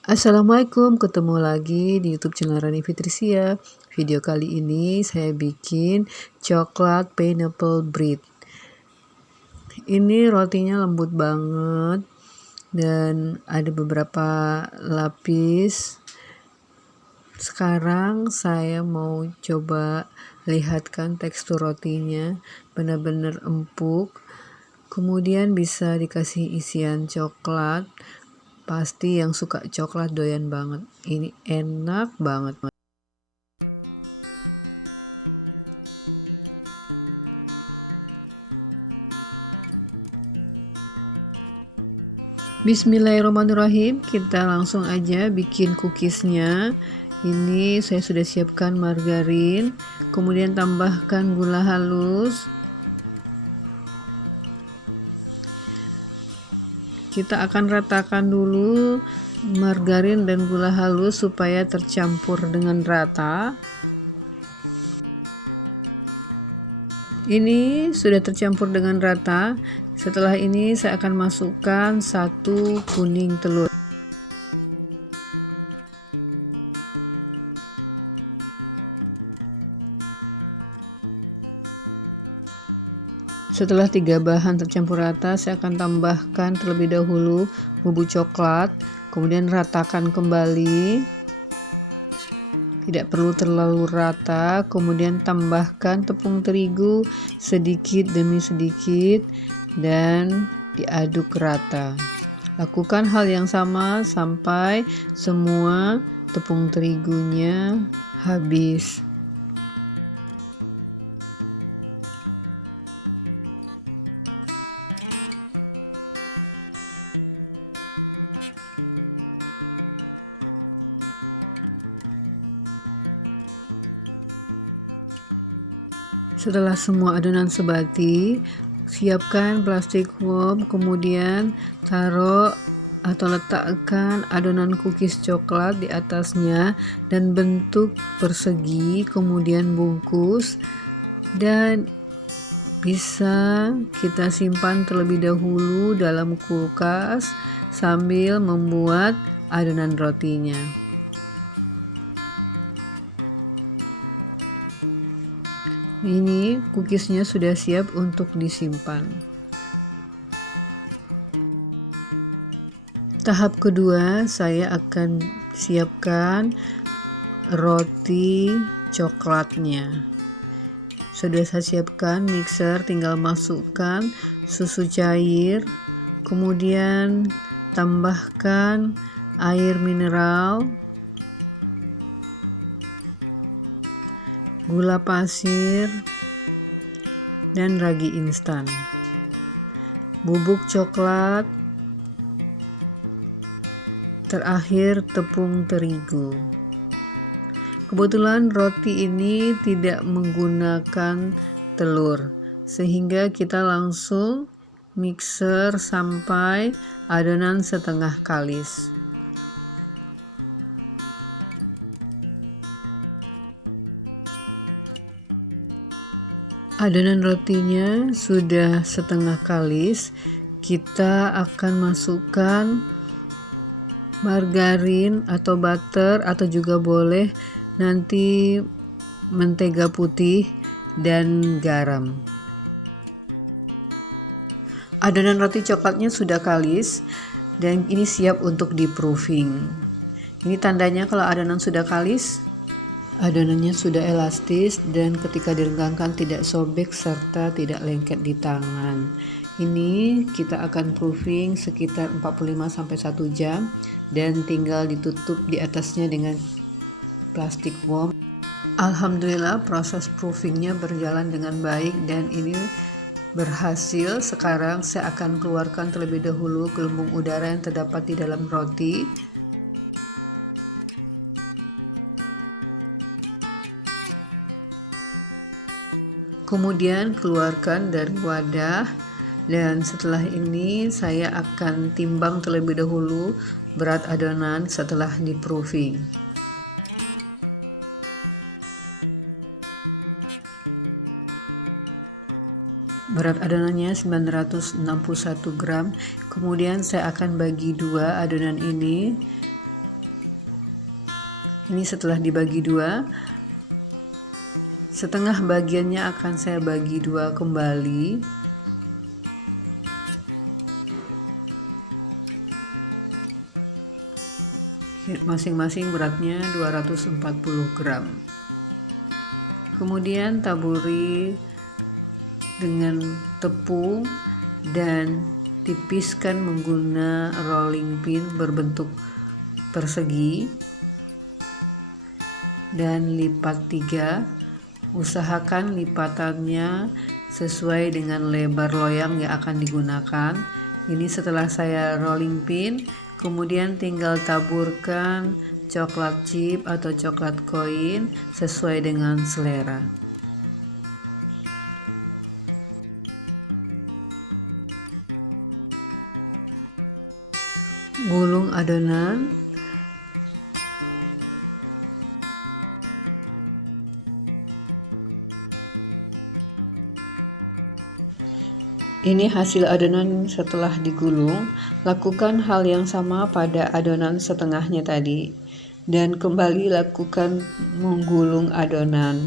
Assalamualaikum, ketemu lagi di YouTube channel Rani Fitrisia. Video kali ini saya bikin coklat pineapple bread. Ini rotinya lembut banget dan ada beberapa lapis. Sekarang saya mau coba lihatkan tekstur rotinya, benar-benar empuk. Kemudian bisa dikasih isian coklat. Pasti yang suka coklat doyan banget. Ini enak banget. Bismillahirrahmanirrahim. Kita langsung aja bikin cookiesnya. Ini saya sudah siapkan margarin, kemudian tambahkan gula halus. Kita akan ratakan dulu margarin dan gula halus supaya tercampur dengan rata. Ini sudah tercampur dengan rata. Setelah ini saya akan masukkan 1 kuning telur. Setelah 3 bahan tercampur rata, saya akan tambahkan terlebih dahulu bubuk coklat, kemudian ratakan kembali. Tidak perlu terlalu rata, kemudian tambahkan tepung terigu sedikit demi sedikit dan diaduk rata. Lakukan hal yang sama sampai semua tepung terigunya habis. Setelah semua adonan sebati, siapkan plastik foam, kemudian taruh atau letakkan adonan cookies coklat di atasnya dan bentuk persegi, kemudian bungkus dan bisa kita simpan terlebih dahulu dalam kulkas sambil membuat adonan rotinya. Ini cookiesnya sudah siap untuk disimpan. Tahap kedua, saya akan siapkan roti coklatnya. Sudah saya siapkan mixer, tinggal masukkan susu cair, kemudian tambahkan air mineral, gula pasir, dan ragi instan, bubuk coklat, terakhir tepung terigu. Kebetulan roti ini tidak menggunakan telur, sehingga kita langsung mixer sampai adonan setengah kalis. Adonan rotinya sudah setengah kalis, kita akan masukkan margarin atau butter atau juga boleh nanti mentega putih dan garam. Adonan roti coklatnya sudah kalis dan ini siap untuk di-proofing. Ini tandanya kalau adonan sudah kalis, adonannya sudah elastis dan ketika direnggangkan tidak sobek serta tidak lengket di tangan. Ini kita akan proofing sekitar 45-1 jam dan tinggal ditutup di atasnya dengan plastik foam. Alhamdulillah proses proofingnya berjalan dengan baik dan ini berhasil. Sekarang saya akan keluarkan terlebih dahulu gelembung udara yang terdapat di dalam roti. Kemudian keluarkan dari wadah dan setelah ini saya akan timbang terlebih dahulu berat adonan setelah di-proofing. Berat adonannya 961 gram. Kemudian saya akan bagi 2 adonan ini Ini setelah dibagi dua, setengah bagiannya akan saya bagi dua kembali. Masing-masing beratnya 240 gram. Kemudian taburi dengan tepung dan tipiskan menggunakan rolling pin berbentuk persegi dan lipat 3. Usahakan lipatannya sesuai dengan lebar loyang yang akan digunakan. Ini setelah saya rolling pin, kemudian tinggal taburkan coklat chip atau coklat koin sesuai dengan selera. Gulung adonan. Ini hasil adonan setelah digulung. Lakukan hal yang sama pada adonan setengahnya tadi, dan kembali lakukan menggulung adonan.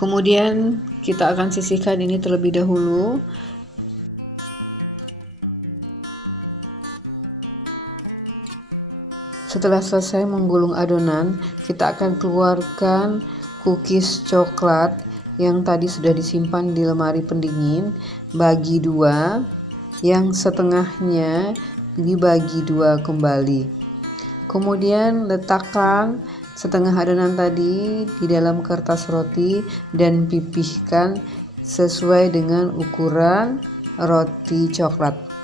Kemudian kita akan sisihkan ini terlebih dahulu. Setelah selesai menggulung adonan, kita akan keluarkan cookies coklat yang tadi sudah disimpan di lemari pendingin, bagi dua, yang setengahnya dibagi dua kembali. Kemudian letakkan setengah adonan tadi di dalam kertas roti dan pipihkan sesuai dengan ukuran roti coklat.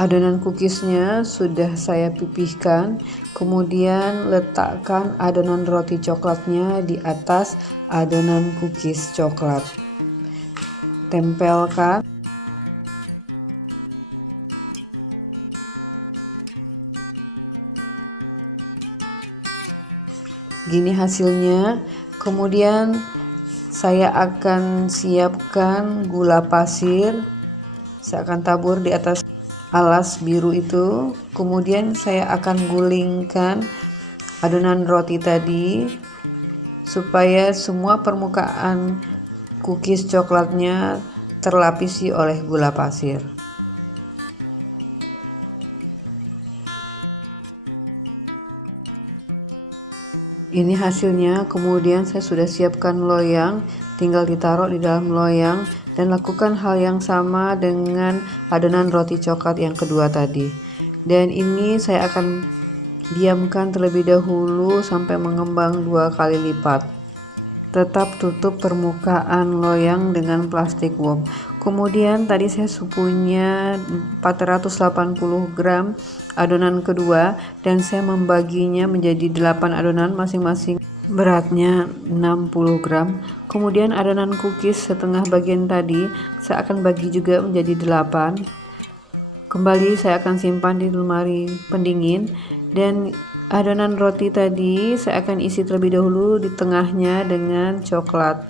Adonan cookiesnya sudah saya pipihkan, kemudian letakkan adonan roti coklatnya di atas adonan cookies coklat. Tempelkan. Gini hasilnya. Kemudian saya akan siapkan gula pasir. Saya akan tabur di atas alas biru itu. Kemudian saya akan gulingkan adonan roti tadi supaya semua permukaan cookies coklatnya terlapisi oleh gula pasir. Ini hasilnya. Kemudian saya sudah siapkan loyang, tinggal ditaruh di dalam loyang dan lakukan hal yang sama dengan adonan roti coklat yang kedua tadi. Dan ini saya akan diamkan terlebih dahulu sampai mengembang 2 kali lipat. Tetap tutup permukaan loyang dengan plastik wrap. Kemudian tadi saya punya 480 gram adonan kedua dan saya membaginya menjadi 8 adonan, masing-masing beratnya 60 gram. Kemudian adonan cookies setengah bagian tadi saya akan bagi juga menjadi 8. Kembali saya akan simpan di lemari pendingin, dan adonan roti tadi saya akan isi terlebih dahulu di tengahnya dengan coklat.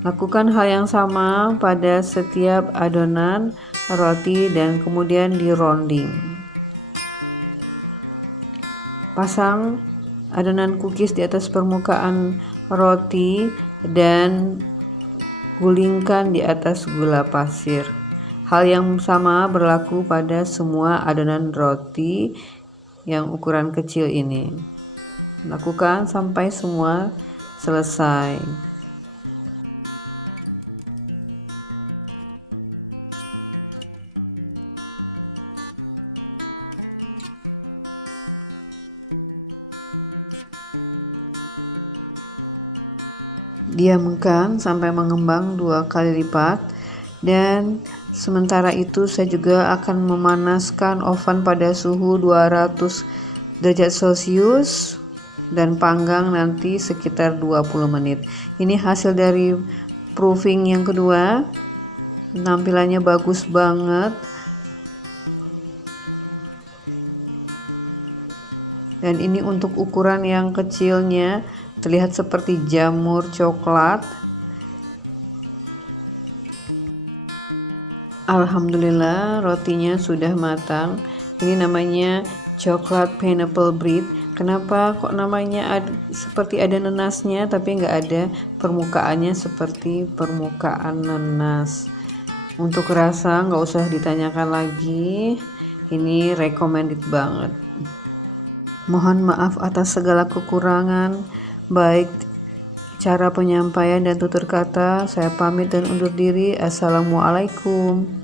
Lakukan hal yang sama pada setiap adonan roti dan kemudian di rounding. Pasang adonan cookies di atas permukaan roti dan gulingkan di atas gula pasir. Hal yang sama berlaku pada semua adonan roti yang ukuran kecil ini. Lakukan sampai semua selesai. Diamkan sampai mengembang 2 kali lipat, dan sementara itu saya juga akan memanaskan oven pada suhu 200 derajat Celcius dan panggang nanti sekitar 20 menit. Ini hasil dari proofing yang kedua. Tampilannya bagus banget. Dan ini untuk ukuran yang kecilnya terlihat seperti jamur coklat. Alhamdulillah rotinya sudah matang. Ini namanya coklat pineapple bread. Kenapa kok namanya seperti ada nanasnya tapi nggak ada permukaannya seperti permukaan nanas. Untuk rasa nggak usah ditanyakan lagi, ini recommended banget. Mohon maaf atas segala kekurangan, baik cara penyampaian dan tutur kata. Saya pamit dan undur diri. Assalamualaikum.